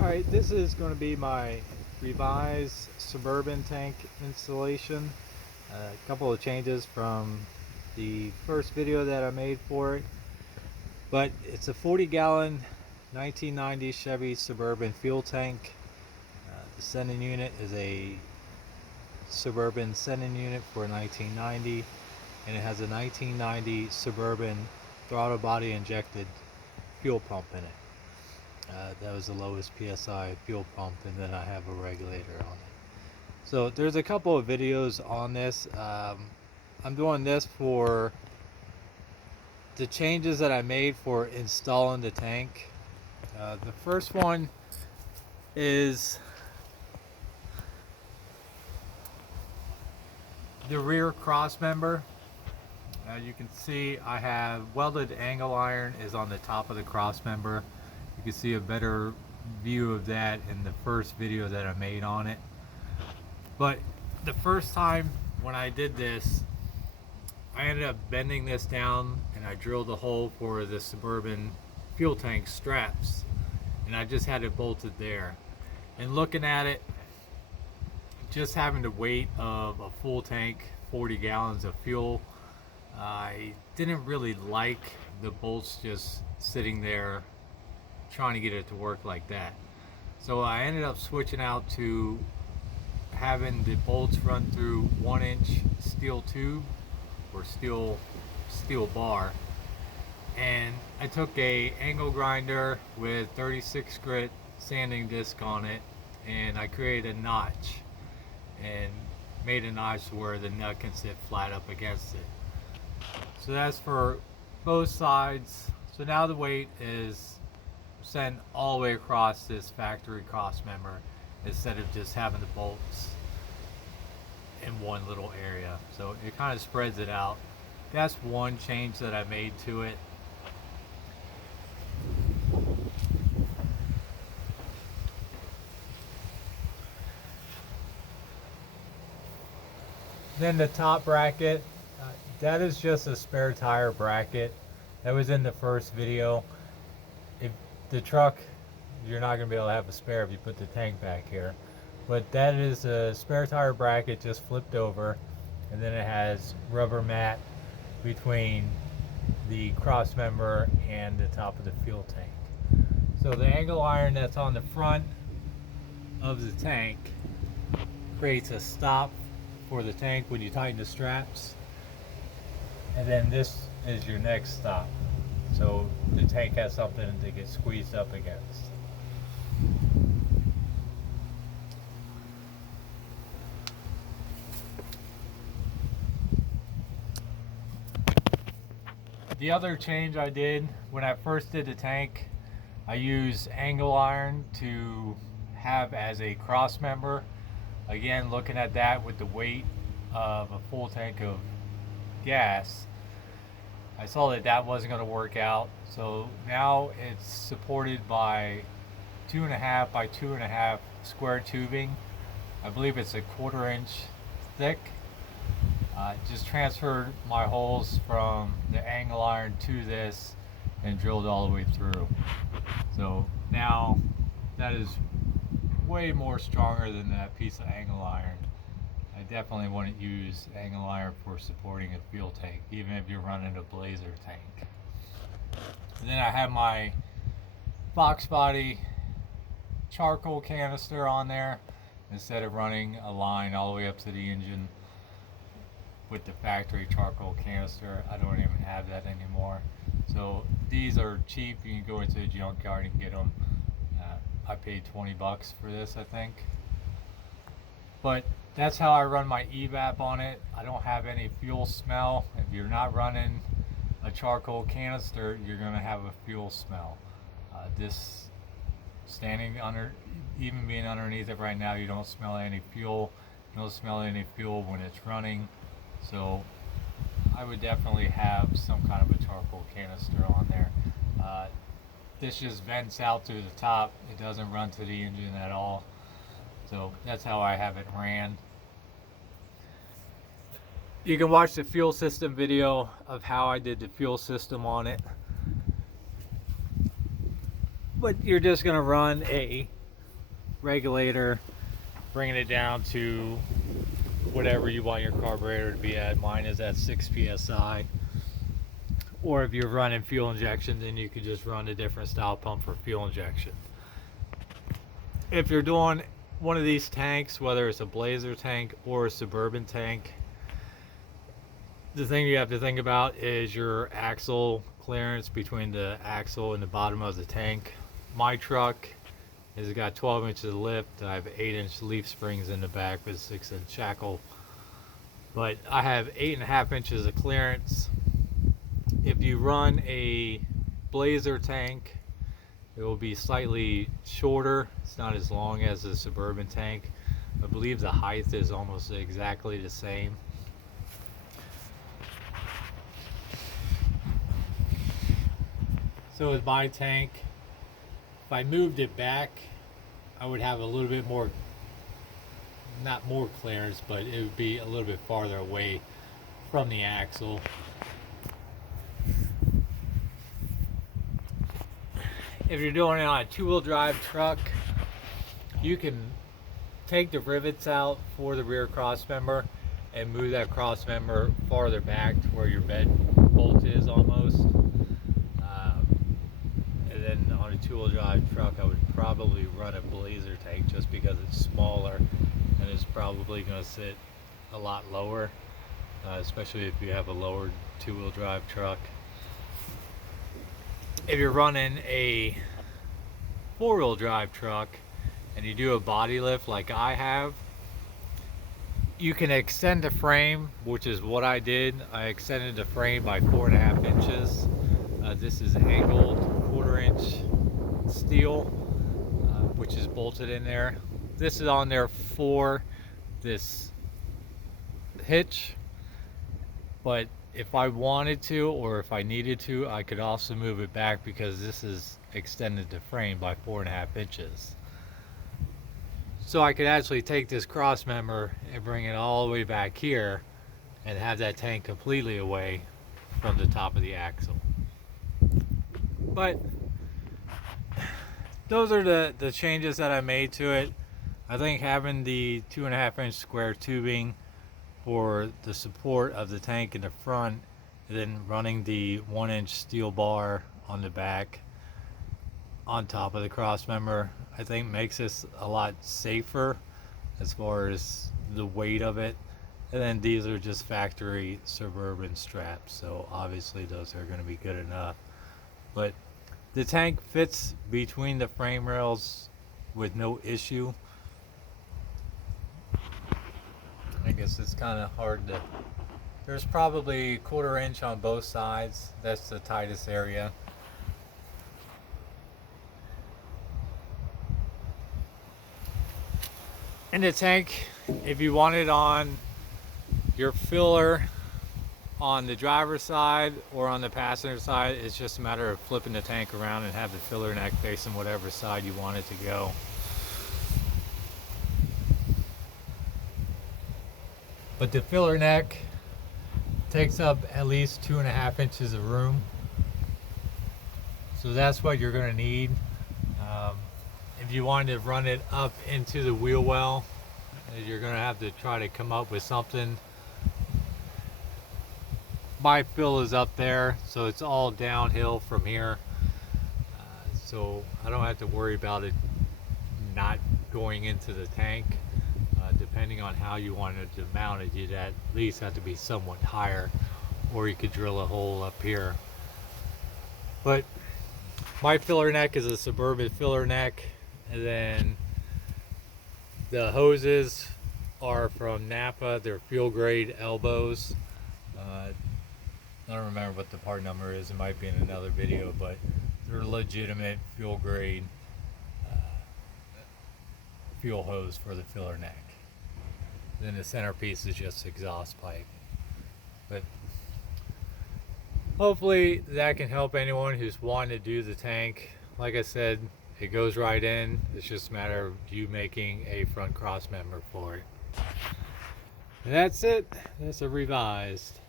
Alright, this is going to be my revised Suburban tank installation. A couple of changes from the first video that I made for it. But it's a 40-gallon 1990 Chevy Suburban fuel tank. The sending unit is a Suburban sending unit for 1990, and it has a 1990 Suburban throttle body injected fuel pump in it. That was the lowest PSI fuel pump, and then I have a regulator on it. So there's a couple of videos on this. I'm doing this for the changes that I made for installing the tank. The first one is the rear cross member. You can see I have welded angle iron is on the top of the cross member. You can see a better view of that in the first video that I made on it. But the first time when I did this, I ended up bending this down and I drilled a hole for the Suburban fuel tank straps, and I just had it bolted there. And looking at it, just having the weight of a full tank, 40 gallons of fuel, I didn't really like the bolts just sitting there trying to get it to work like that. So I ended up switching out to having the bolts run through 1-inch steel tube or steel bar, and I took a angle grinder with 36 grit sanding disc on it, and I created a notch and made a notch where the nut can sit flat up against it. So that's for both sides. So now the weight is sent all the way across this factory cross member instead of just having the bolts in one little area. So it kind of spreads it out. That's one change that I made to it. Then the top bracket, that is just a spare tire bracket. That was in the first video. If the truck, you're not going to be able to have a spare if you put the tank back here. But that is a spare tire bracket just flipped over, and then it has rubber mat between the cross member and the top of the fuel tank. So the angle iron that's on the front of the tank creates a stop for the tank when you tighten the straps, and then this is your next stop, so the tank has something to get squeezed up against. The other change I did when I first did the tank, I used angle iron to have as a cross member. Again, looking at that with the weight of a full tank of gas, I saw that that wasn't going to work out. So now it's supported by 2.5 by 2.5 square tubing. I believe it's a 1/4 inch thick. Just transferred my holes from the angle iron to this and drilled all the way through. So now that is way more stronger than that piece of angle iron. I definitely wouldn't use angle iron for supporting a fuel tank, even if you're running a Blazer tank. And then I have my box body charcoal canister on there instead of running a line all the way up to the engine with the factory charcoal canister. I don't even have that anymore. So these are cheap. You can go into a junkyard and get them. I paid 20 bucks for this, I think. But that's how I run my evap on it. I don't have any fuel smell. If you're not running a charcoal canister, you're going to have a fuel smell. This standing under, even being underneath it right now, you don't smell any fuel. You don't smell any fuel when it's running. So I would definitely have some kind of a charcoal canister on there. This just vents out through the top. It doesn't run to the engine at all. So that's how I have it ran. You can watch the fuel system video of how I did the fuel system on it. But you're just going to run a regulator, bringing it down to whatever you want your carburetor to be at. Mine is at 6 psi. Or if you're running fuel injection, then you could just run a different style pump for fuel injection. If you're doing one of these tanks, whether it's a Blazer tank or a Suburban tank, the thing you have to think about is your axle clearance between the axle and the bottom of the tank. My truck has got 12 inches of lift. I have 8-inch leaf springs in the back with 6-inch shackle. But I have 8.5 inches of clearance. If you run a Blazer tank, it will be slightly shorter. It's not as long as a Suburban tank. I believe the height is almost exactly the same. So with my tank, if I moved it back, I would have a little bit more, not more clearance, but it would be a little bit farther away from the axle. If you're doing it on a 2-wheel drive truck, you can take the rivets out for the rear cross member and move that cross member farther back to where your bed bolt is almost. And then on a 2-wheel drive truck, I would probably run a Blazer tank just because it's smaller and it's probably going to sit a lot lower, especially if you have a lower 2-wheel drive truck. If you're running a 4-wheel drive truck and you do a body lift like I have, you can extend the frame, which is what I did. I extended the frame by 4.5 inches. This is angled 1/4 inch steel, which is bolted in there. This is on there for this hitch, but if I wanted to, or if I needed to, I could also move it back because this is extended the frame by 4.5 inches. So I could actually take this cross member and bring it all the way back here and have that tank completely away from the top of the axle. But those are the changes that I made to it. I think having the 2.5 inch square tubing for the support of the tank in the front, and then running the 1-inch steel bar on the back on top of the cross member, I think makes this a lot safer as far as the weight of it. And then these are just factory Suburban straps, so obviously those are going to be good enough. But the tank fits between the frame rails with no issue. I guess it's kind of hard to, there's probably 1/4 inch on both sides. That's the tightest area. And the tank, if you want it on your filler on the driver's side or on the passenger side, it's just a matter of flipping the tank around and have the filler neck facing whatever side you want it to go. But the filler neck takes up at least 2.5 inches of room. So that's what you're going to need. If you wanted to run it up into the wheel well, you're going to have to try to come up with something. My fill is up there, so it's all downhill from here. So I don't have to worry about it not going into the tank. Depending on how you wanted to mount it, you'd at least have to be somewhat higher, or you could drill a hole up here. But my filler neck is a Suburban filler neck, and then the hoses are from Napa. They're fuel grade elbows. I don't remember what the part number is. It might be in another video, but they're legitimate fuel grade fuel hose for the filler neck. Then the centerpiece is just exhaust pipe. But hopefully that can help anyone who's wanting to do the tank. Like I said, it goes right in. It's just a matter of you making a front cross member for it. And that's it. That's a revised.